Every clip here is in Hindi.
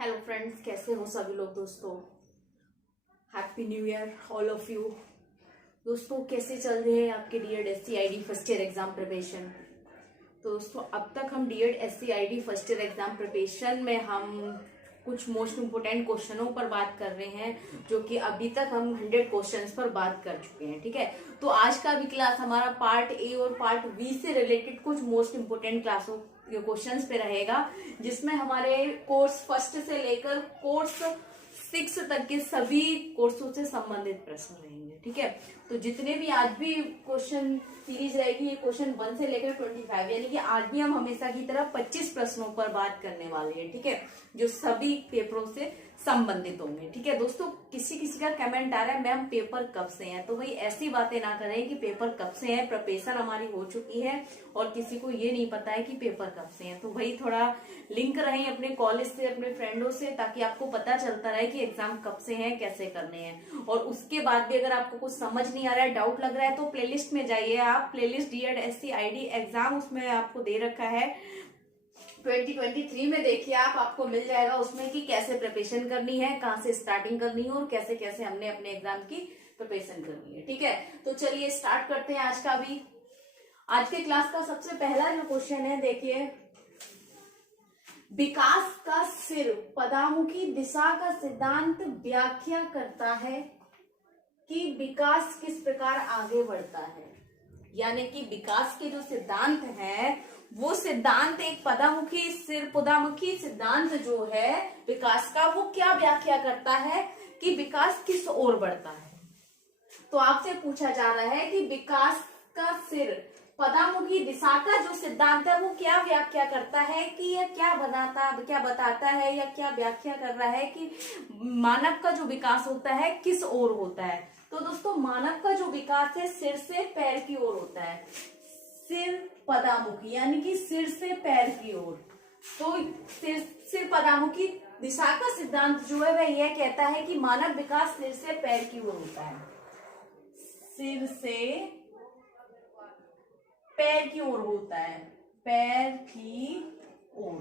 हेलो फ्रेंड्स, कैसे हो सभी लोग। दोस्तों happy new year all of you. दोस्तों कैसे चल रहे हैं आपके DEd SCID first year exam preparation. तो दोस्तों अब तक हम DEd SCID first year exam preparation में हम कुछ मोस्ट इम्पोर्टेंट क्वेश्चनों पर बात कर रहे हैं, जो कि अभी तक हम 100 क्वेश्चंस पर बात कर चुके हैं। ठीक है, तो आज का भी क्लास हमारा पार्ट ए और पार्ट बी से रिलेटेड कुछ मोस्ट इम्पोर्टेंट क्लासों क्वेश्चंस पे रहेगा, जिसमें हमारे कोर्स फर्स्ट से लेकर कोर्स 6 तक के सभी कोर्सों से संबंधित प्रश्न रहेंगे। ठीक है, तो जितने भी आज भी क्वेश्चन सीरीज रहेगी, ये क्वेश्चन 1 से लेकर 25, यानी कि आज भी हम हमेशा की तरह 25 प्रश्नों पर बात करने वाले हैं। ठीक है, जो सभी पेपरों से संबंधित होंगे। ठीक है दोस्तों, किसी किसी का कमेंट आ रहा है मैम पेपर कब से हैं, तो भाई ऐसी बातें ना करें कि पेपर कब से है। प्रिपरेशन हमारी हो चुकी है और किसी को ये नहीं पता है कि पेपर कब से हैं। तो भाई थोड़ा लिंक रहें अपने कॉलेज से, अपने फ्रेंडों से, ताकि आपको पता चलता रहे कि एग्जाम कब से हैं, कैसे करने हैं। और उसके बाद भी अगर आपको कुछ समझ नहीं आ रहा है, डाउट लग रहा है, तो प्लेलिस्ट में जाइए आप। प्लेलिस्ट डीएड एससीआईडी एग्जाम उसमें आपको दे रखा है 2023 में, देखिए आप, आपको मिल जाएगा उसमें कि कैसे प्रिपरेशन करनी है, कहाँ से स्टार्टिंग करनी है और कैसे कैसे हमने अपने एग्जाम की प्रिपरेशन करनी है। ठीक है, तो चलिए स्टार्ट करते हैं आज का भी। आज के क्लास का सबसे पहला जो क्वेश्चन है, देखिए, विकास का सिर पदामुखी दिशा का सिद्धांत व्याख्या करता है कि विकास किस प्रकार आगे बढ़ता है। यानी कि विकास के जो सिद्धांत है, वो सिद्धांत एक पदामुखी सिर पदामुखी सिद्धांत जो है विकास का, वो क्या व्याख्या करता है कि विकास किस ओर बढ़ता है। तो आपसे पूछा जा रहा है कि विकास का सिर पदामुखी दिशा का जो सिद्धांत है, वो क्या व्याख्या करता है कि यह क्या बताता है या क्या व्याख्या कर रहा है कि मानव का जो विकास होता है किस ओर होता है। तो दोस्तों मानव का जो विकास है सिर से पैर की ओर होता है। सिर पदामुखी यानी कि सिर से पैर की ओर। तो सिर पदामुखी दिशा का सिद्धांत जो है वह यह कहता है कि मानव विकास सिर से पैर की ओर होता है। सिर से पैर की ओर होता है, पैर की ओर।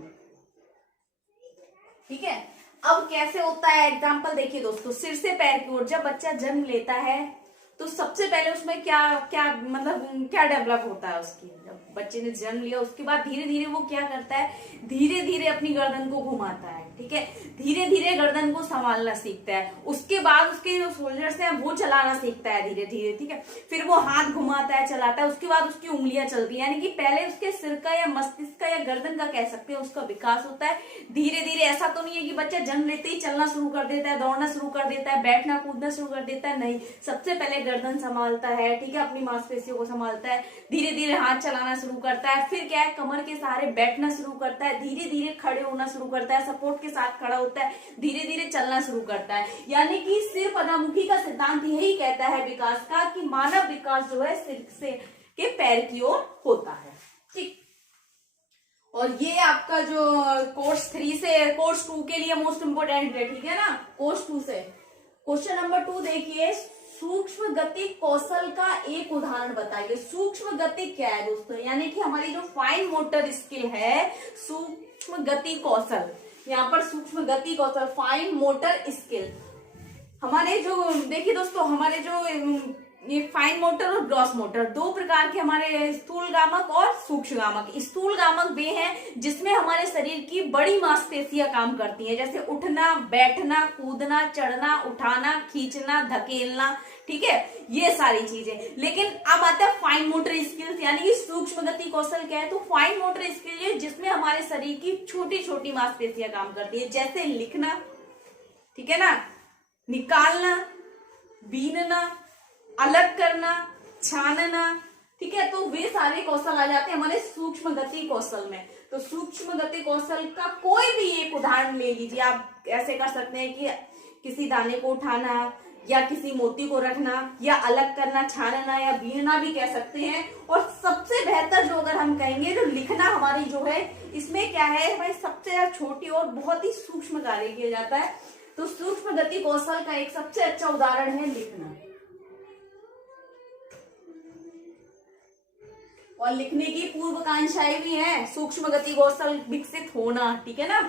ठीक है, अब कैसे होता है एग्जाम्पल देखिए दोस्तों। सिर से पैर की ओर जब बच्चा जन्म लेता है तो सबसे पहले उसमें क्या क्या मतलब क्या डेवलप होता है उसकी। जब बच्चे ने जन्म लिया उसके बाद धीरे धीरे वो क्या करता है, धीरे धीरे अपनी गर्दन को घुमाता है। ठीक है, धीरे धीरे गर्दन को संभालना सीखता है। उसके बाद उसके जो शोल्डर्स हैं वो चलाना सीखता है धीरे धीरे। ठीक है, फिर वो हाथ घुमाता है, चलाता है। उसके बाद उसकी उंगलियां चलती है, यानी कि पहले उसके सिर का या मस्तिष्क का या गर्दन का कह सकते हैं उसका विकास होता है धीरे धीरे। ऐसा तो नहीं है कि बच्चा जन्म लेते ही चलना शुरू कर देता है, दौड़ना शुरू कर देता है, बैठना कूदना शुरू कर देता है। नहीं, सबसे पहले गर्दन संभालता है। ठीक है, अपनी मांसपेशियों को संभालता है, धीरे धीरे हाथ चलाना शुरू करता है। फिर क्या है, कमर के सहारे बैठना शुरू करता है, धीरे धीरे खड़े होना शुरू करता है, सपोर्ट के साथ खड़ा होता है, धीरे धीरे चलना शुरू करता है। यानी कि सिर पदामुखी का सिद्धांत यही कहता है विकास का कि मानव विकास जो है सिर से के पैर की ओर होता है। ठीक, और ये आपका जो कोर्स 3 से कोर्स 2 के लिए मोस्ट इंपोर्टेंट है। ठीक है ना, कोर्स 2 से क्वेश्चन नंबर 2 देखिए, सूक्ष्म गति कौशल का एक उदाहरण बताइए। सूक्ष्म गति क्या है दोस्तों, यानी कि हमारी जो फाइन मोटर स्किल है, सूक्ष्म गति कौशल, यहाँ पर सूक्ष्म गति कौशल फाइन मोटर स्किल। हमारे जो देखिए दोस्तों, हमारे जो ये फाइन मोटर और ग्रॉस मोटर दो प्रकार के हमारे स्थूल गामक और सूक्ष्म गामक। स्थूल गामक वे हैं जिसमें हमारे शरीर की बड़ी मांसपेशियां काम करती हैं, जैसे उठना, बैठना, कूदना, चढ़ना, उठाना, खींचना, धकेलना। ठीक है, ये सारी चीजें। लेकिन अब आता है फाइन मोटर स्किल्स, यानी कि सूक्ष्म गति कौशल क्या है, तो फाइन मोटर स्किल है जिसमें हमारे शरीर की छोटी छोटी मांसपेशियां काम करती है, जैसे लिखना, ठीक है ना, निकालना, बीनना, अलग करना, छानना। ठीक है, तो वे सारे कौशल आ जाते हैं हमारे सूक्ष्म गति कौशल में। तो सूक्ष्म गति कौशल का कोई भी एक उदाहरण ले लीजिए। आप ऐसे कर सकते हैं कि किसी दाने को उठाना, या किसी मोती को रखना, या अलग करना, छानना, या बीनना भी कह सकते हैं। और सबसे बेहतर जो अगर हम कहेंगे, जो लिखना हमारी जो है, इसमें क्या है, हमारी सबसे ज्यादा छोटी और बहुत ही सूक्ष्म कार्य किया जाता है। तो सूक्ष्म गति कौशल का एक सबसे अच्छा उदाहरण है लिखना। और लिखने की पूर्वाकांक्षाएं भी हैं, सूक्ष्म गति कौशल विकसित होना। ठीक है ना,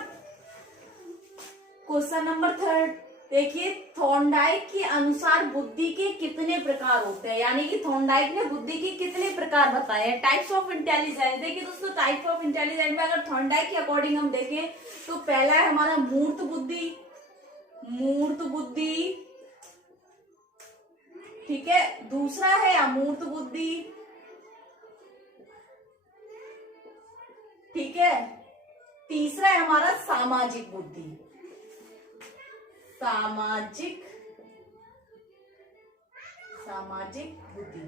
क्वेश्चन नंबर 3 देखिए, थॉर्नडाइक के अनुसार बुद्धि के कितने प्रकार होते हैं, यानी कि थॉर्नडाइक ने बुद्धि के कितने प्रकार बताए हैं। टाइप्स ऑफ इंटेलिजेंस, देखिए दोस्तों टाइप्स ऑफ इंटेलिजेंस में अगर थॉर्नडाइक के अकॉर्डिंग हम देखें तो पहला है हमारा मूर्त बुद्धि, मूर्त बुद्धि, ठीक है। दूसरा है अमूर्त बुद्धि, ठीक है। तीसरा है हमारा सामाजिक बुद्धि, सामाजिक बुद्धि,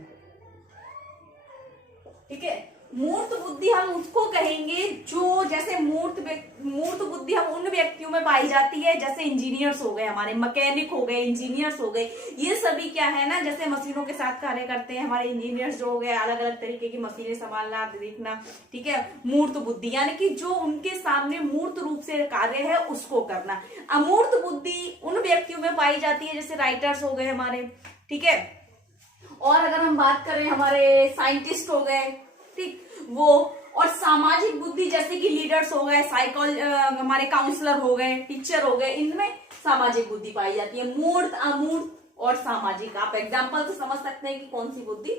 ठीक है। मूर्त बुद्धि हम उसको कहेंगे जो, जैसे मूर्त बुद्धि हम उन व्यक्तियों में पाई जाती है जैसे इंजीनियर्स हो गए, हमारे मैकेनिक हो गए, इंजीनियर्स हो गए, ये सभी क्या है ना, जैसे मशीनों के साथ कार्य करते हैं हमारे इंजीनियर्स जो हो गए, अलग अलग तरीके की मशीनें संभालना देखना, ठीक है। मूर्त बुद्धि यानी कि जो उनके सामने मूर्त रूप से कार्य है उसको करना। अमूर्त बुद्धि उन व्यक्तियों में पाई जाती है जैसे राइटर्स हो गए हमारे, ठीक है। और अगर हम बात करें हमारे साइंटिस्ट हो गए, ठीक, वो। और सामाजिक बुद्धि जैसे कि लीडर्स हो गए, हमारे काउंसलर हो गए, टीचर हो गए, इनमें सामाजिक बुद्धि पाई जाती है। मूर्त, अमूर्त और सामाजिक, आप एग्जाम्पल से समझ सकते हैं कि कौन सी बुद्धि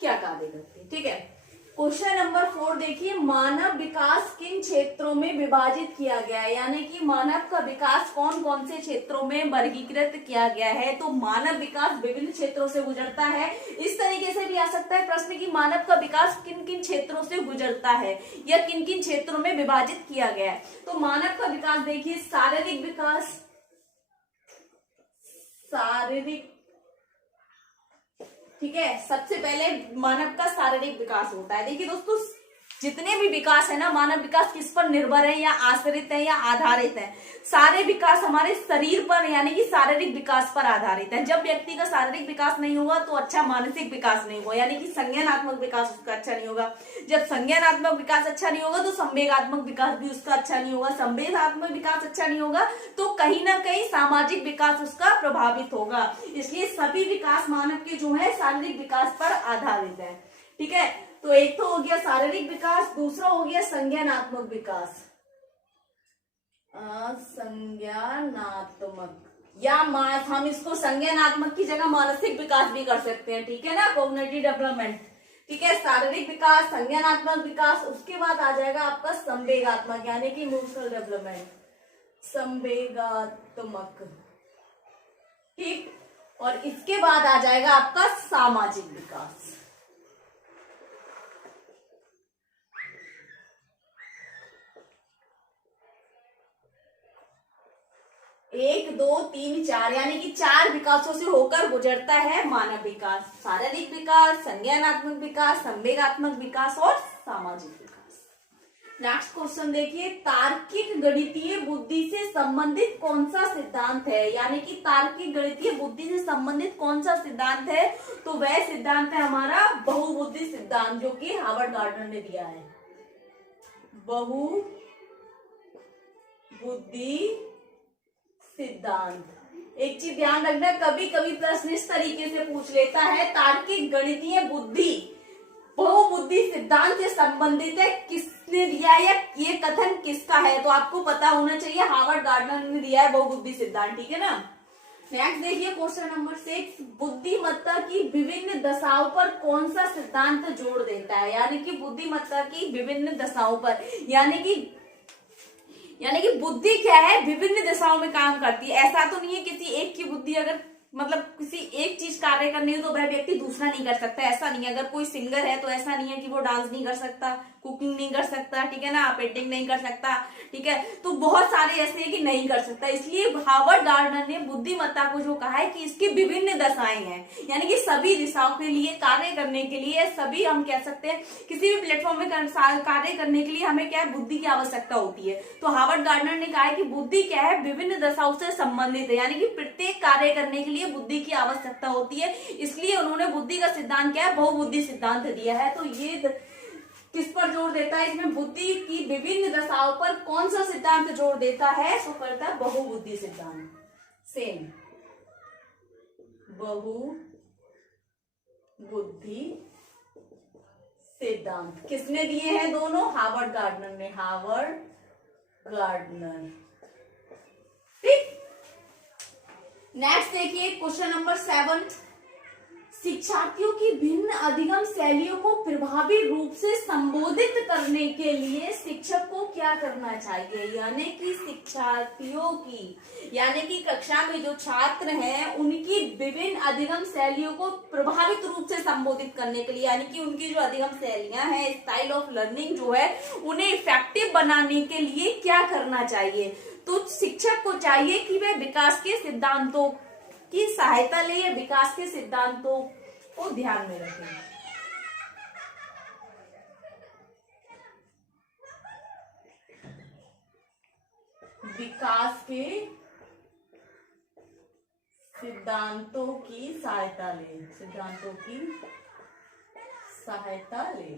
क्या कार्य करती है, ठीक है। क्वेश्चन नंबर 4 देखिए, मानव विकास किन क्षेत्रों में विभाजित किया गया है, यानी कि मानव का विकास कौन कौन से क्षेत्रों में वर्गीकृत किया गया है। तो मानव विकास विभिन्न क्षेत्रों से गुजरता है। इस तरीके से भी आ सकता है प्रश्न कि मानव का विकास किन किन क्षेत्रों से गुजरता है या किन किन क्षेत्रों में विभाजित किया गया है। तो मानव का विकास देखिए, शारीरिक विकास, शारीरिक, ठीक है। सबसे पहले मानव का शारीरिक विकास होता है। देखिए दोस्तों, जितने भी विकास है ना, मानव विकास किस पर निर्भर है या आश्रित है या आधारित है। सारे विकास हमारे शरीर पर यानी कि शारीरिक विकास पर आधारित है। जब व्यक्ति का शारीरिक विकास नहीं होगा तो अच्छा मानसिक विकास नहीं होगा, यानी कि संज्ञानात्मक विकास उसका अच्छा नहीं होगा। जब संज्ञानात्मक विकास अच्छा नहीं होगा तो संवेगात्मक विकास भी उसका अच्छा नहीं होगा। संवेगात्मक विकास अच्छा नहीं होगा तो कहीं ना कहीं सामाजिक विकास उसका प्रभावित होगा। इसलिए सभी विकास मानव के जो है शारीरिक विकास पर आधारित है, ठीक है। तो एक तो हो गया शारीरिक विकास, दूसरा हो गया संज्ञानात्मक विकास, संज्ञानात्मक, या हम इसको संज्ञानात्मक की जगह मानसिक विकास भी कर सकते हैं, ठीक है ना, कॉग्निटिव डेवलपमेंट, ठीक है। शारीरिक विकास, संज्ञानात्मक विकास, उसके बाद आ जाएगा आपका संवेगात्मक यानी कि इमोशनल डेवलपमेंट, संवेगात्मक, ठीक। और इसके बाद आ जाएगा आपका सामाजिक विकास। 1 2 3 4 यानी कि 4 विकासों से होकर गुजरता है मानव विकास। शारीरिक विकास, संज्ञानात्मक विकास, संवेगात्मक विकास और सामाजिक विकास। नेक्स्ट क्वेश्चन देखिए, तार्किक गणितीय बुद्धि से संबंधित कौन सा सिद्धांत है, यानी कि तार्किक गणितीय बुद्धि से संबंधित कौन सा सिद्धांत है। तो वह सिद्धांत है हमारा बहुबुद्धि सिद्धांत, जो कि हार्वर्ड गार्डनर ने दिया है। बहुबुद्धि सिद्धांत। एक चीज ध्यान रखना, कभी कभी प्रश्न इस तरीके से पूछ लेता है, तार्किक गणितीय बुद्धि बहुबुद्धि सिद्धांत से संबंधित है, किसने दिया है या ये कथन किसका है। तो आपको पता होना चाहिए हार्वर्ड गार्डनर ने दिया है बहुबुद्धि सिद्धांत, ठीक है ना। नेक्स्ट देखिए क्वेश्चन नंबर 6, बुद्धिमत्ता की विभिन्न दशाओं पर कौन सा सिद्धांत जोड़ देता है, यानी कि बुद्धिमत्ता की विभिन्न दशाओं पर, यानी कि बुद्धि क्या है, विभिन्न दिशाओं में काम करती है। ऐसा तो नहीं है किसी एक की बुद्धि अगर मतलब किसी एक चीज कार्य करनी है तो वह व्यक्ति दूसरा नहीं कर सकता, ऐसा नहीं है। अगर कोई सिंगर है तो ऐसा नहीं है कि वो डांस नहीं कर सकता, कुकिंग नहीं कर सकता, ठीक है ना, पेंटिंग नहीं कर सकता, ठीक है। तो बहुत सारे ऐसे हैं कि नहीं कर सकता। इसलिए हार्वर्ड गार्डनर ने बुद्धिमत्ता को जो कहा है कि इसकी विभिन्न दशाएं हैं, यानी कि सभी दिशाओं के लिए कार्य करने के लिए, सभी हम कह सकते हैं किसी भी प्लेटफॉर्म में कार्य करने के लिए हमें क्या है, बुद्धि की आवश्यकता होती है। तो हार्वर्ड गार्डनर ने कहा है कि बुद्धि क्या है, विभिन्न दशाओं से संबंधित है, यानी कि प्रत्येक कार्य करने के लिए बुद्धि की आवश्यकता होती है। इसलिए उन्होंने बुद्धि का सिद्धांत क्या है, बहुबुद्धि सिद्धांत दिया है। तो ये किस पर जोर देता है, इसमें बुद्धि की विभिन्न दशाओं पर कौन सा सिद्धांत जोर देता है, तो करता है बहुबुद्धि सिद्धांत। सेम बहुबुद्धि सिद्धांत किसने दिए हैं, दोनों हार्वर्ड गार्डनर ने, हार्वर्ड गार्डनर, ठीक। नेक्स्ट देखिए क्वेश्चन नंबर 7, शिक्षार्थियों की भिन्न अधिगम शैलियों को प्रभावी रूप से संबोधित करने के लिए शिक्षक को क्या करना चाहिए। यानी कि शिक्षार्थियों की, यानी कि कक्षा में जो छात्र हैं उनकी विभिन्न अधिगम शैलियों को प्रभावित रूप से संबोधित करने के लिए, यानी कि उनकी जो अधिगम शैलियां हैं, स्टाइल ऑफ लर्निंग जो है, उन्हें इफेक्टिव बनाने के लिए क्या करना चाहिए। तो शिक्षक को चाहिए कि वह विकास के सिद्धांतों की सहायता ले, या विकास के सिद्धांतों को ध्यान में रखें। विकास के सिद्धांतों की सहायता ले, सिद्धांतों की सहायता ले।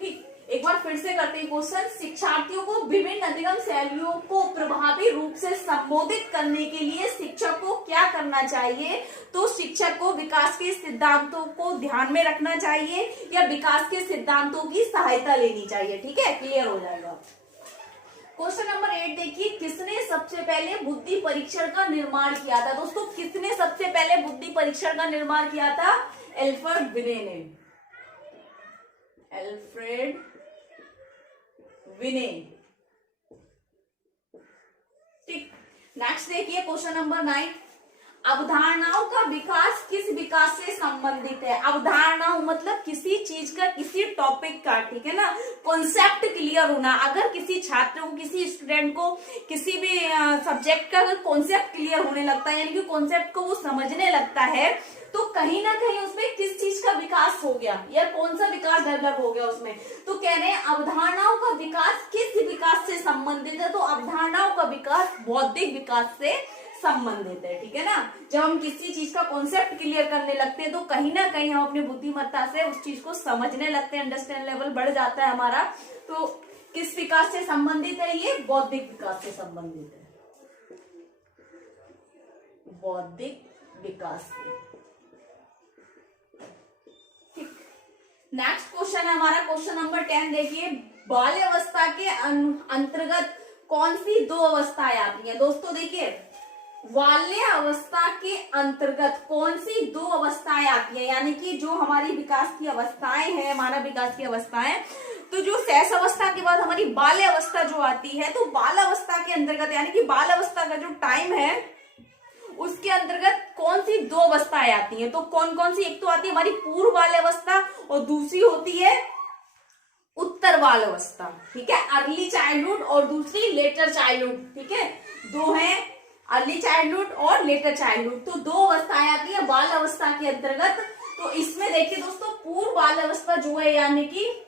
ठीक, एक बार फिर से करते हैं क्वेश्चन। शिक्षार्थियों को विभिन्न अधिगम शैलियों को प्रभावी रूप से संबोधित करने के लिए शिक्षक को क्या करना चाहिए। तो शिक्षक को विकास के सिद्धांतों को ध्यान में रखना चाहिए या विकास के सिद्धांतों की सहायता लेनी चाहिए। ठीक है, क्लियर हो जाएगा। क्वेश्चन नंबर 8 देखिए, किसने सबसे पहले बुद्धि परीक्षण का निर्माण किया था। दोस्तों, किसने सबसे पहले बुद्धि परीक्षण का निर्माण किया था। एल्फ्रेड विने ने, एल्फ्रेड विने। ठीक, नेक्स्ट देखिए क्वेश्चन नंबर 9, अवधारणाओं का विकास किस विकास से संबंधित है। अवधारणाओं मतलब किसी चीज का, किसी टॉपिक का, ठीक है ना, कॉन्सेप्ट क्लियर होना। अगर किसी छात्र को, किसी स्टूडेंट को किसी भी सब्जेक्ट का अगर कॉन्सेप्ट क्लियर होने लगता है, यानी कि कॉन्सेप्ट को वो समझने लगता है, तो कहीं ना कहीं उसमें किस चीज का विकास हो गया या कौन सा विकास डेवलप हो गया उसमें। तो कह रहे हैं अवधारणाओं का विकास किस विकास से संबंधित है। तो अवधारणाओं का विकास बौद्धिक विकास से संबंधित है। ठीक है ना, जब हम किसी चीज का कॉन्सेप्ट क्लियर करने लगते हैं तो कहीं ना कहीं हम अपनी बुद्धिमत्ता से उस चीज को समझने लगते हैं, अंडरस्टैंड लेवल बढ़ जाता है हमारा। तो किस विकास से संबंधित है ये, बौद्धिक विकास से संबंधित है, बौद्धिक विकास से। नेक्स्ट क्वेश्चन है हमारा क्वेश्चन नंबर 10 देखिए, बाल्यावस्था के अंतर्गत कौन सी दो अवस्थाएं आती हैं। दोस्तों देखिए, बाल्यावस्था के अंतर्गत कौन सी दो अवस्थाएं आती हैं, यानी कि जो हमारी विकास की अवस्थाएं हैं, मानव विकास की अवस्थाएं। तो जो शैशव अवस्था के बाद हमारी बाल्यावस्था जो आती है, तो बाल्यावस्था के अंतर्गत, यानी कि बाल्यावस्था का जो टाइम है उसके अंतर्गत कौन सी दो अवस्थाएं आती हैं। तो कौन कौन सी, एक तो आती है हमारी पूर्व बाल्यावस्था और दूसरी होती है उत्तर बाल्यावस्था। ठीक है, अर्ली चाइल्डहुड और दूसरी लेटर चाइल्डहुड। ठीक है, दो हैं, अर्ली चाइल्डहुड और लेटर चाइल्डहुड। तो दो अवस्थाएं आती है बाल अवस्था के अंतर्गत। तो इसमें देखिए दोस्तों, पूर्व बाल अवस्था जो है, यानी कि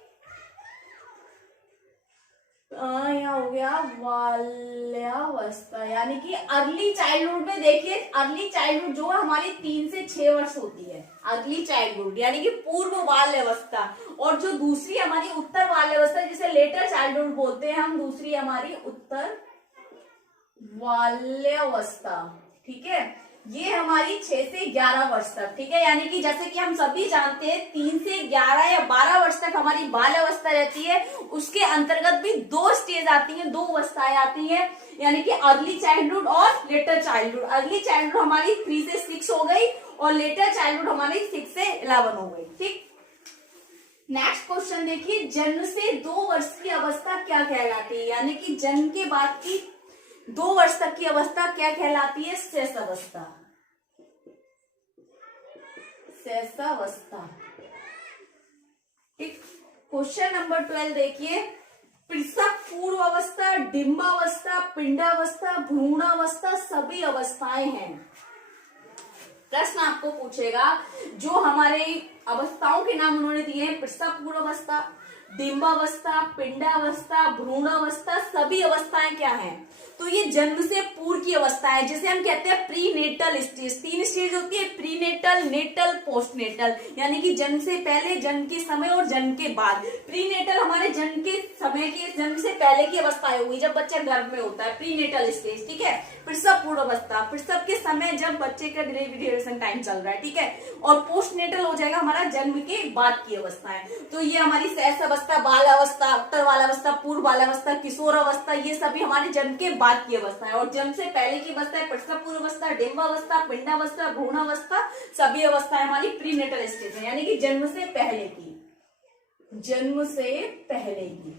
यहाँ हो गया बाल्यावस्था, यानी कि अर्ली चाइल्डहुड में देखिए, अर्ली चाइल्डहुड जो है हमारी 3 से 6 वर्ष होती है, अर्ली चाइल्डहुड यानी कि पूर्व बाल्यावस्था। और जो दूसरी हमारी उत्तर बाल्यावस्था, जिसे लेटर चाइल्डहुड बोलते हैं हम, दूसरी हमारी उत्तर बाल्यावस्था। ठीक है, ये हमारी 6 से 11 वर्ष तक। ठीक है, यानी कि जैसे कि हम सभी जानते हैं 3 से 11 या 12 वर्ष तक हमारी बाल्यावस्था रहती है। उसके अंतर्गत भी दो स्टेज आती हैं, दो अवस्थाएं आती हैं, यानी कि अर्ली चाइल्डहुड और लेटर चाइल्डहुड। अर्ली चाइल्डहुड हमारी 3 से 6 हो गई और लेटर चाइल्डहुड हमारी 6 से 11 हो गई। ठीक, नेक्स्ट क्वेश्चन देखिए, जन्म से 2 वर्ष की अवस्था क्या कहलाती है, यानी कि जन्म के बाद की 2 वर्ष तक की अवस्था क्या कहलाती है, शैशवावस्था। शैशवावस्था। ठीक, क्वेश्चन नंबर 12 देखिए, प्रसव पूर्व अवस्था, डिंबावस्था, पिंडावस्था, भ्रूणावस्था सभी अवस्थाएं हैं। प्रश्न आपको पूछेगा, जो हमारे अवस्थाओं के नाम उन्होंने दिए हैं, प्रसव पूर्व अवस्था, डिंबावस्था, पिंडावस्था, भ्रूणावस्था, सभी अवस्थाएं क्या हैं। तो ये जन्म से पूर्व की अवस्था है, जिसे हम कहते हैं प्री नेटल स्टेज। 3 स्टेज होती है, prenatal, natal, postnatal, यानी कि जन्म से पहले, जन्म के समय और जन्म के बाद। प्री नेटल हमारे जन्म के समय की, जन्म से पहले की अवस्था होगी, जब बच्चा गर्भ में होता है, प्री नेटल स्टेज। ठीक है, प्रसव पूर्व अवस्था, प्रसव के समय जब बच्चे का डिलीवरी टाइम चल रहा है। ठीक है, और पोस्ट नेटल हो जाएगा हमारा जन्म के बाद की अवस्था है। तो ये हमारी शैशव अवस्था, बाल अवस्था, उत्तर बाल अवस्था, पूर्व बाल अवस्था, किशोर अवस्था, ये सभी हमारे जन्म के बाद की अवस्था है। और जन्म से पहले की अवस्था है प्रसव पूर्व अवस्था, डिम्बावस्था, पिंडावस्था, भ्रूणावस्था, सभी अवस्थाएं हमारी प्रीनेटल स्टेज है, यानी कि जन्म से पहले की, जन्म से पहले की,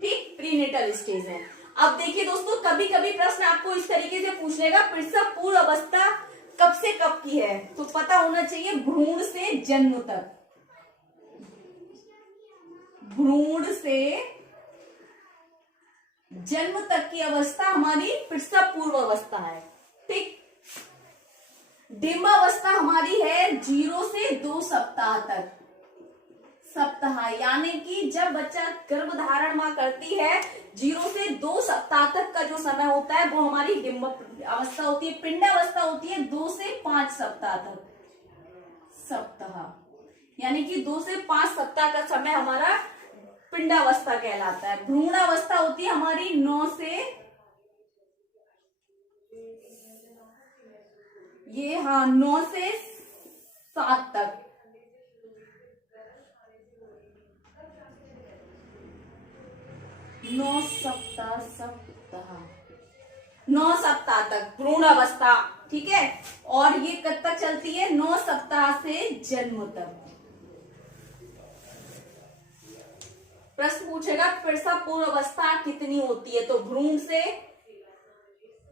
ठीक, प्रीनेटल स्टेज है। अब देखिए दोस्तों, कभी कभी प्रश्न आपको इस तरीके से पूछ लेगा, प्रसव पूर्व अवस्था कब से कब की है, तो पता होना चाहिए भ्रूण से जन्म तक, भ्रूण से जन्म तक की अवस्था हमारी प्रसव पूर्व अवस्था है, ठीक। डिम्बावस्था हमारी है 0 से 2 सप्ताह तक, सप्ताह यानी कि जब बच्चा गर्भ धारण मां करती है 0 से 2 सप्ताह तक का जो समय होता है वो हमारी डिम्ब अवस्था होती है। पिंडावस्था होती है 2 से 5 सप्ताह तक, सप्ताह यानी कि 2 से 5 सप्ताह का समय हमारा पिंडावस्था कहलाता है। भ्रूणावस्था होती है हमारी 9 से, ये हाँ 9 से 7 तक, 9 सप्ताह तक भ्रूण अवस्था, ठीक है। और ये कब तक चलती है, 9 सप्ताह से जन्म तक। प्रश्न पूछेगा प्रसव पूर्व अवस्था कितनी होती है, तो भ्रूण से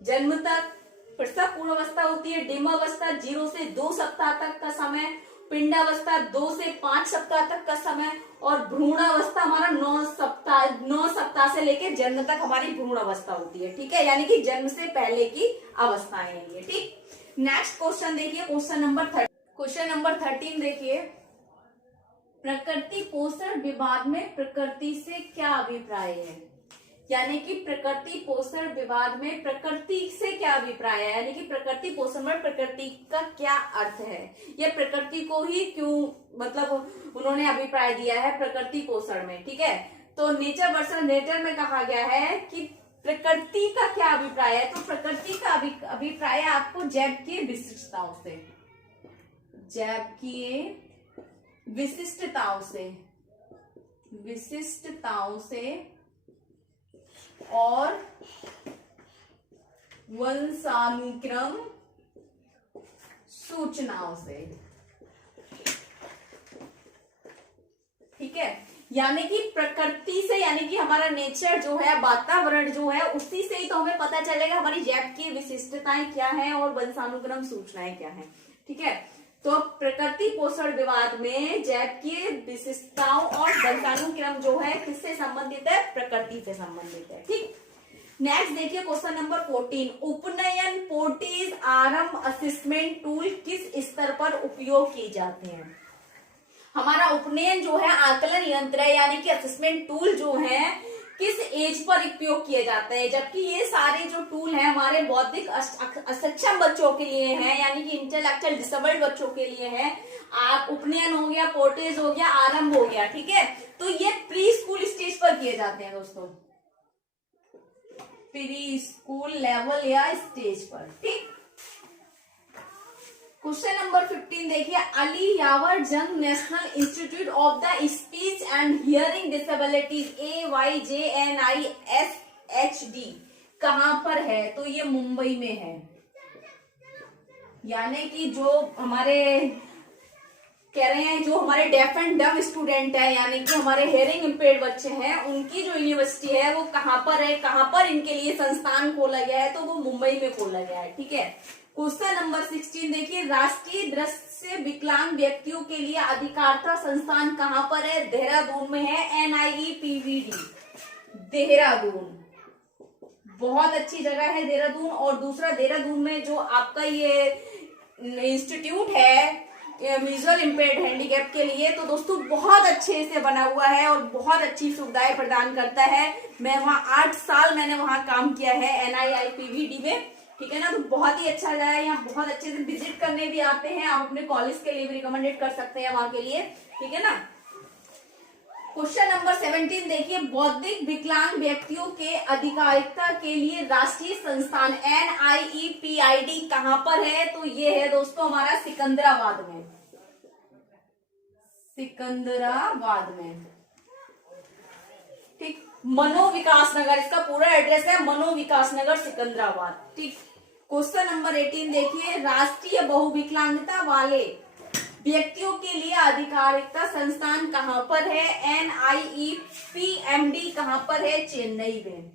जन्म तक प्रसव पूर्व अवस्था होती है। डिम्बावस्था 0 से 2 सप्ताह तक का समय, पिंडावस्था 2 से 5 सप्ताह तक का समय, और भ्रूणावस्था हमारा 9 सप्ताह से लेकर जन्म तक हमारी भ्रूण अवस्था होती है, ठीक है, यानी कि जन्म से पहले की अवस्थाएं हैं ये, ठीक। नेक्स्ट क्वेश्चन देखिए, क्वेश्चन नंबर 13 देखिए, प्रकृति पोषण विवाद में प्रकृति से क्या अभिप्राय है, यानी कि प्रकृति पोषण विवाद में प्रकृति से क्या अभिप्राय है, यानी कि प्रकृति पोषण में प्रकृति का क्या अर्थ है, ये प्रकृति को ही क्यों मतलब उन्होंने अभिप्राय दिया है प्रकृति पोषण में, ठीक है। तो नेचर वर्सेस नेचर में कहा गया है कि प्रकृति का क्या अभिप्राय है, तो प्रकृति का अभिप्राय आपको जैविकीय विशिष्टताओं से, जैविकीय विशिष्टताओं से और वंशानुक्रम सूचनाओं से, ठीक है। यानी कि प्रकृति से, यानी कि हमारा नेचर जो है, वातावरण जो है, उसी से ही तो हमें पता चलेगा हमारी जैविकीय विशिष्टताएं क्या हैं और वंशानुक्रम सूचनाएं क्या हैं, ठीक है। तो प्रकृति पोषण विवाद में जैविकीय विशिष्टताओं और वंशानुक्रम जो है किससे संबंधित है, प्रकृति से संबंधित है, ठीक। नेक्स्ट देखिए क्वेश्चन नंबर 14, उपनयन पोर्टेज आरंभ असेसमेंट टूल किस स्तर पर उपयोग किए जाते हैं। हमारा उपनयन जो है आकलन यंत्र है, यानी कि असेसमेंट टूल जो है किस एज पर उपयोग किए जाते हैं, जबकि ये सारे जो टूल हैं हमारे बौद्धिक असक्षम बच्चों के लिए हैं, यानी कि इंटेलेक्चुअल डिसेबल्ड बच्चों के लिए हैं। आप उपनयन हो गया, पोर्टेज हो गया, आरंभ हो गया, ठीक है। तो ये प्री स्कूल स्टेज पर किए जाते हैं दोस्तों, प्री स्कूल लेवल या स्टेज पर, ठीक। क्वेश्चन नंबर 15 देखिए, अली यावर जंग national institute of the speech and hearing disabilities AYJNISHD कहां पर है, तो ये मुंबई में है। यानी कि जो हमारे कह रहे हैं, जो हमारे डेफ एंड डम स्टूडेंट है, यानी कि हमारे हेयरिंग इम्पेयर्ड बच्चे हैं, उनकी जो यूनिवर्सिटी है वो कहां पर है, कहां पर इनके लिए संस्थान खोला गया है, तो वो मुंबई में खोला गया है, ठीक है। क्वेश्चन नंबर 16 देखिए, राष्ट्रीय दृष्टि विकलांग व्यक्तियों के लिए अधिकारता संस्थान कहां पर है, देहरादून में है, NIEPVD देहरादून, बहुत अच्छी जगह है देहरादून। और दूसरा देहरादून में जो आपका ये इंस्टीट्यूट है विजुअल इम्पेयर्ड हैंडीकैप के लिए, तो दोस्तों बहुत अच्छे से बना हुआ है और बहुत अच्छी सुविधाएं प्रदान करता है। मैं वहाँ 8 साल मैंने वहाँ काम किया है NIEPVD में, ठीक है ना। तो बहुत ही अच्छा जगह है, यहाँ बहुत अच्छे से विजिट करने भी आते हैं, आप अपने कॉलेज के लिए भी रिकमेंडेड कर सकते हैं वहाँ के लिए, ठीक है ना। क्वेश्चन नंबर 17 देखिए, बौद्धिक विकलांग व्यक्तियों के अधिकारिता के लिए राष्ट्रीय संस्थान NIEPID कहां पर है, तो ये है दोस्तों हमारा सिकंदराबाद में, सिकंदराबाद में। ठीक, मनोविकास नगर, इसका पूरा एड्रेस है मनोविकास नगर सिकंदराबाद। ठीक, क्वेश्चन नंबर 18 देखिए, राष्ट्रीय बहुविकलांगता वाले व्यक्तियों के लिए आधिकारिकता संस्थान कहां पर है? NIEPMD कहां पर है? चेन्नई में।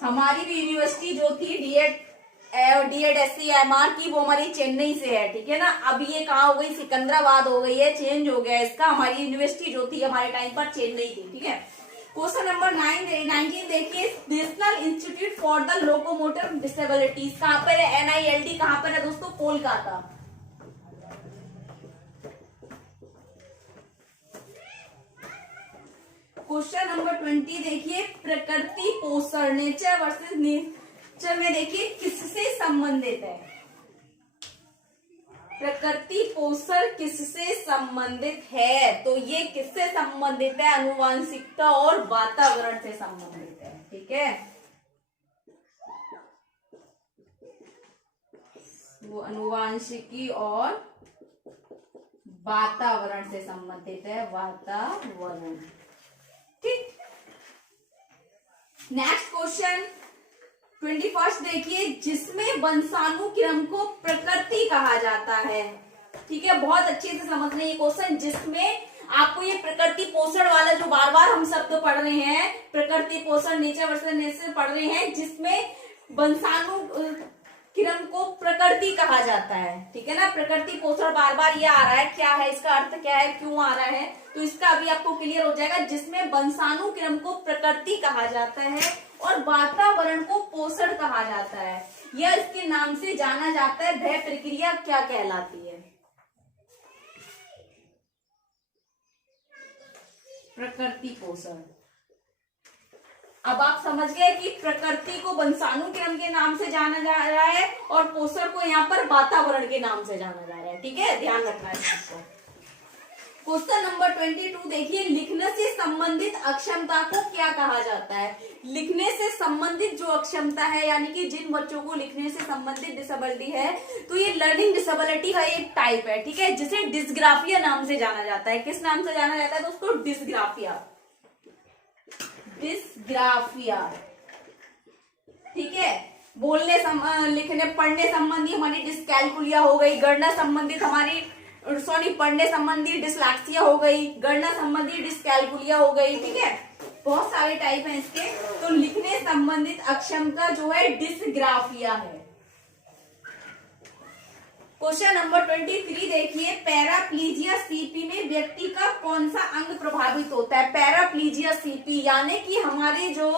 हमारी भी यूनिवर्सिटी जो थी DED की, वो हमारी चेन्नई से है। ठीक है ना, अब ये कहाँ हो गई? सिकंदराबाद हो गई है, चेंज हो गया इसका। हमारी यूनिवर्सिटी जो थी हमारे टाइम पर चेन्नई थी। ठीक है, क्वेश्चन नंबर 19 देखिए, national institute for the locomotor disabilities कहां पर है? NILD कहां पर है दोस्तों? कोलकाता। क्वेश्चन नंबर 20 देखिए, प्रकृति पोषण, नेचर वर्सेस नेचर में देखिए किससे संबंधित है? प्रकृति पोषण किससे संबंधित है? तो ये किससे संबंधित है? आनुवांशिकता और वातावरण से संबंधित है। ठीक है, वो आनुवांशिकी और वातावरण से संबंधित है, वातावरण। ठीक, नेक्स्ट क्वेश्चन 21 देखिए, जिसमें वंशानुक्रम को प्रकृति कहा जाता है। ठीक है, बहुत अच्छे से समझना ये क्वेश्चन, जिसमें आपको ये प्रकृति पोषण वाला जो बार बार हम शब्द पढ़ रहे हैं, प्रकृति पोषण, नेचर वर्सेस नेचर पढ़ रहे हैं, जिसमें वंशानुक्रम को प्रकृति कहा जाता है। ठीक है ना, प्रकृति पोषण बार बार ये आ रहा है, क्या है इसका अर्थ, क्या है, क्यों आ रहा है, तो इसका अभी आपको क्लियर हो जाएगा। जिसमें वंशानुक्रम को प्रकृति कहा जाता है और वातावरण को पोषण कहा जाता है, यह इसके नाम से जाना जाता है। वह प्रक्रिया क्या कहलाती है? प्रकृति पोषण। अब आप समझ गए कि प्रकृति को वंशानुक्रम के नाम से जाना जा रहा है और पोषण को यहाँ पर वातावरण के नाम से जाना जा रहा है। ठीक है, ध्यान रखना है इसको। क्वेश्चन नंबर 22 देखिए, लिखने से संबंधित अक्षमता को क्या कहा जाता है? लिखने से संबंधित जो अक्षमता है, यानी कि जिन बच्चों को लिखने से संबंधित डिसेबिलिटी है, तो ये लर्निंग डिसेबिलिटी का एक टाइप है। ठीक है, जिसे डिस्ग्राफिया नाम से जाना जाता है। किस नाम से जाना जाता है दोस्तों? डिस्ग्राफिया। डिस्ग्राफिया। ठीक है, बोलने लिखने पढ़ने संबंधी हमारी डिस्कैल्कुलिया हो गई, गणना संबंधित हमारी पढ़ने संबंधी डिसलैक्सिया हो गई, गणना संबंधी डिस्कैल्कुलिया हो गई। ठीक है, बहुत सारे टाइप हैं इसके। तो लिखने संबंधित अक्षमता जो है डिस्ग्राफिया है। क्वेश्चन नंबर 23 देखिए, पैराप्लीजिया सीपी में व्यक्ति का कौन सा अंग प्रभावित होता है? पैराप्लीजिया सीपी यानी कि हमारे जो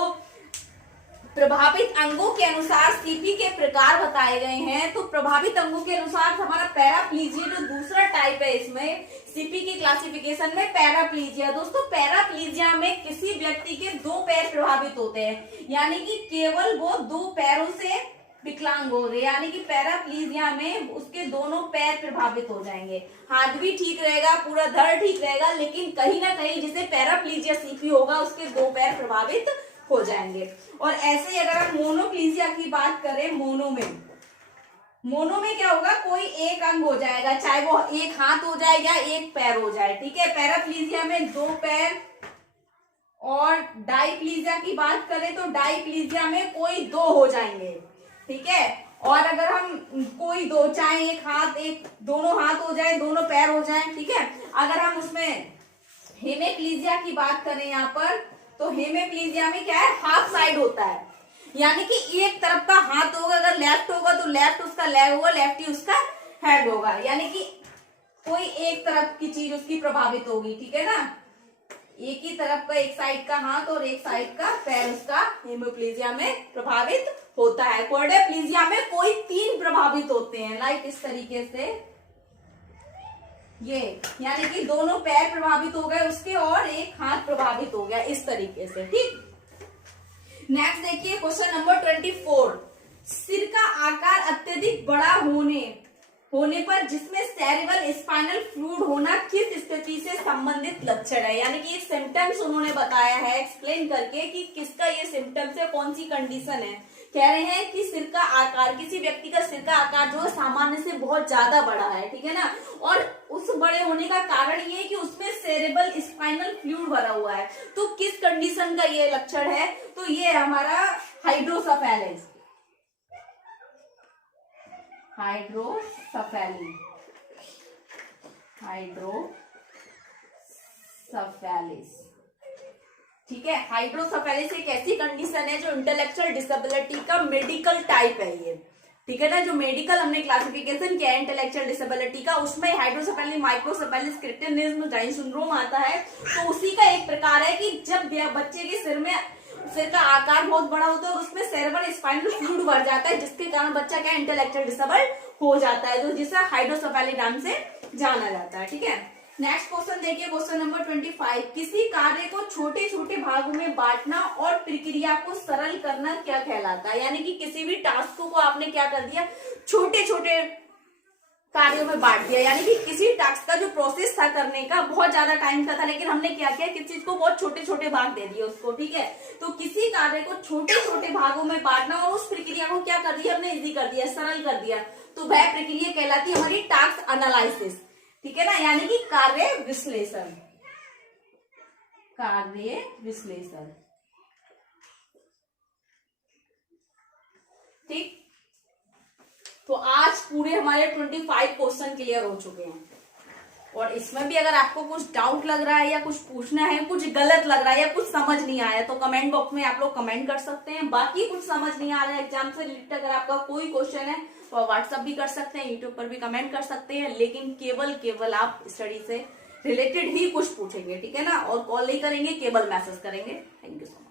प्रभावित अंगों के अनुसार सीपी के प्रकार बताए गए हैं। तो प्रभावित अंगों के अनुसार हमारा पैराप्लीजिया जो दूसरा टाइप है इसमें सीपी की क्लासिफिकेशन में पैराप्लीजिया। दोस्तों, पैराप्लीजिया में किसी व्यक्ति के 2 पैर प्रभावित होते हैं, यानी कि केवल वो 2 पैरों से विकलांग हो रहे, यानी कि पैराप्लीजिया में उसके दोनों पैर प्रभावित हो जाएंगे। हाथ भी ठीक रहेगा, पूरा धड़ ठीक रहेगा, लेकिन कहीं ना कहीं जिसे पैराप्लीजिया सीपी होगा उसके 2 पैर प्रभावित हो जाएंगे। और ऐसे ही अगर हम मोनोप्लीजिया की बात करें, मोनो में क्या होगा? कोई एक अंग हो जाएगा, चाहे वो एक हाथ हो जाए या एक पैर हो जाए। ठीक है, पैराप्लीजिया में 2 पैर। और डाइप्लीजिया की बात करें तो डाइप्लीजिया में कोई 2 हो जाएंगे। ठीक है, और अगर हम कोई 2, चाहे एक हाथ, एक दोनों हाथ हो जाए, दोनों पैर हो जाए। ठीक है, अगर हम उसमें हेमेप्लीजिया की बात करें यहाँ पर, तो हेमेप्लीजिया में क्या है? हाफ साइड होता है, यानी कि एक तरफ का हाथ होगा, अगर लेफ्ट होगा तो लेफ्ट उसका लेग होगा, लेफ्ट ही उसका हेड होगा, यानी कि कोई एक तरफ की चीज उसकी प्रभावित होगी। ठीक है ना, एक ही तरफ का, एक साइड का हाथ और एक साइड का पैर उसका हेमोप्लीजिया में प्रभावित होता है। क्वाड्रिप्लीजिया में कोई 3 प्रभावित होते हैं, लाइक इस तरीके से, ये यानी कि दोनों पैर प्रभावित हो गए उसके और एक हाथ प्रभावित हो गया, इस तरीके से। ठीक, नेक्स्ट देखिए क्वेश्चन नंबर 24, सिर का आकार अत्यधिक बड़ा होने पर जिसमें सेरेब्रल स्पाइनल फ्लूइड होना किस स्थिति से संबंधित लक्षण है? यानी कि सिम्टम्स उन्होंने बताया है एक्सप्लेन करके कि किसका ये सिम्टम्स है, कौन सी कंडीशन है, कह रहे हैं कि सिर का आकार, किसी व्यक्ति का सिर का आकार जो है सामान्य से बहुत ज्यादा बड़ा है, ठीक है ना, और उस बड़े होने का कारण ये है कि उसमें सेरेबल स्पाइनल फ्लूइड भरा हुआ है। तो किस कंडीशन का ये लक्षण है, तो ये है हमारा हाइड्रोसेफेलिस, हाइड्रोसेफेली, हाइड्रोसेफेलिस, ठीक है। हाइड्रोसेफेलिस एक ऐसी कंडीशन है जो इंटेलेक्चुअल डिसेबिलिटी का मेडिकल टाइप है ये, ठीक है ना, जो मेडिकल हमने क्लासिफिकेशन किया है इंटेलेक्चुअल डिसेबिलिटी का, उसमें हाइड्रोसेफेली, माइक्रोसेफेलिस, क्रिटिनिज्म, डाउन सिंड्रोम आता है। तो उसी का एक प्रकार है कि जब बच्चे के सिर का आकार बहुत बड़ा होता है और उसमें सेरेब्रल स्पाइनल फ्लूइड भर जाता है, जिसके कारण बच्चा क्या इंटेलेक्चुअल डिसेबल हो जाता है, तो जिसे हाइड्रोसेफेली नाम से जाना जाता है, ठीक है। नेक्स्ट क्वेश्चन देखिए, क्वेश्चन नंबर 25, किसी कार्य को छोटे छोटे भागों में बांटना और प्रक्रिया को सरल करना क्या कहलाता है। यानी कि किसी भी टास्क को आपने क्या कर दिया, छोटे छोटे कार्यों में बांट दिया, यानी कि किसी टास्क का जो प्रोसेस था करने का बहुत ज्यादा टाइम का था, लेकिन हमने क्या किया, किसी चीज को बहुत छोटे छोटे भाग दे दिए उसको, ठीक है। तो किसी कार्य को छोटे छोटे भागों में बांटना और उस प्रक्रिया को क्या कर दिया हमने, इजी कर दिया, सरल कर दिया, तो वह प्रक्रिया कहलाती है हमारी टास्क एनालिसिस, ठीक है ना, यानी कि कार्य विश्लेषण, कार्य विश्लेषण, ठीक। तो आज पूरे हमारे 25 क्वेश्चन क्लियर हो चुके हैं, और इसमें भी अगर आपको कुछ डाउट लग रहा है या कुछ पूछना है, कुछ गलत लग रहा है या कुछ समझ नहीं आया, तो कमेंट बॉक्स में आप लोग कमेंट कर सकते हैं। बाकी कुछ समझ नहीं आ रहा है एग्जाम से रिलेटेड, अगर आपका कोई क्वेश्चन है तो व्हाट्सएप भी कर सकते हैं, यूट्यूब पर भी कमेंट कर सकते हैं, लेकिन केवल आप स्टडी से रिलेटेड ही कुछ पूछेंगे, ठीक है ना, और कॉल नहीं करेंगे, केवल मैसेज करेंगे। Thank you so much.